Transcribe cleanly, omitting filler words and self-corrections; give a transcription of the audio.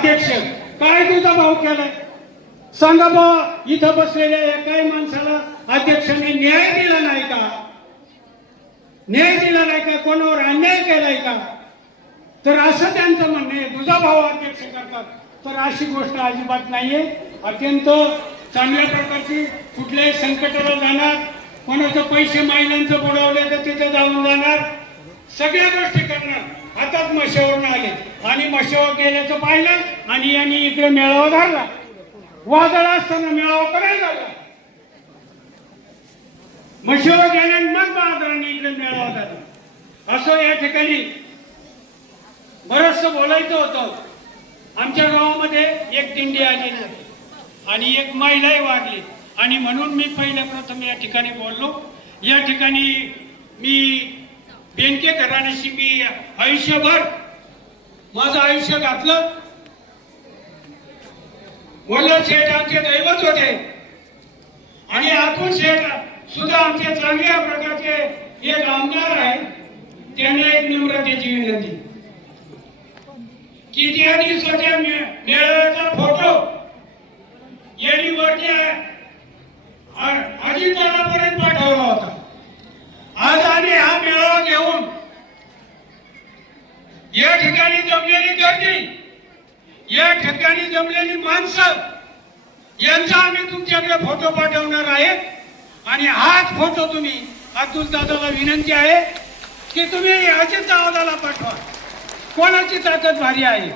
अध्यक्ष काय तुझा भाव केलाय सांगा बा. इथं बसलेल्या एकाही माणसाला अध्यक्षांनी न्याय दिला नाही का? न्याय दिला नाही का? कोणावर अन्याय केलाय का? तर असं त्यांचं म्हणणं आहे. तुझा भाव अध्यक्ष करतात तर अशी गोष्ट अजिबात नाहीये. अत्यंत चांगल्या प्रकारची कुठल्याही संकटाला जाणार, कोणाचं पैसे महिलांचं बुडवले तर तिथे जाऊन जाणार, सगळ्या गोष्टी करणार. आताच मशावरून आले आणि मशावर गेल्याचं पाहिलं आणि यांनी इकडे मेळावा धरला. वादळ असताना मेळावा करायला लागला. मशावर गेल्या मग वादळाने इकडे मेळावा धरला. असं या ठिकाणी बरंचसं बोलायचं होतं. आमच्या गावामध्ये एक दिंडी आली आणि एक महिलाही वाढली आणि म्हणून मी पहिल्या प्रथम या ठिकाणी बोललो. या ठिकाणी मी बेनके घराण्याशी मी आयुष्यभर माझं आयुष्य घातलं. वल्लभ शेठ आमचे दैवत होते आणि अतुल शेठ सुद्धा आमचे चांगल्या प्रकारचे एक आमदार आहेत. त्यांना एक नम्रतेची विनंती की त्या दिवसाच्या मेळाव्याचा फोटो यांनी वरच्या अजितदादापर्यंत पाठवला होता. आज आम्ही हा मेळावा घेऊन या ठिकाणी जमलेली गर्दी, या ठिकाणी जमलेली माणसं यांचा आम्ही तुमच्याकडे फोटो पाठवणार आहे. आणि हाच फोटो तुम्ही अतुल दादाला विनंती आहे की तुम्ही अजित दादाला पाठवा. कोणाची ताकद भारी आहे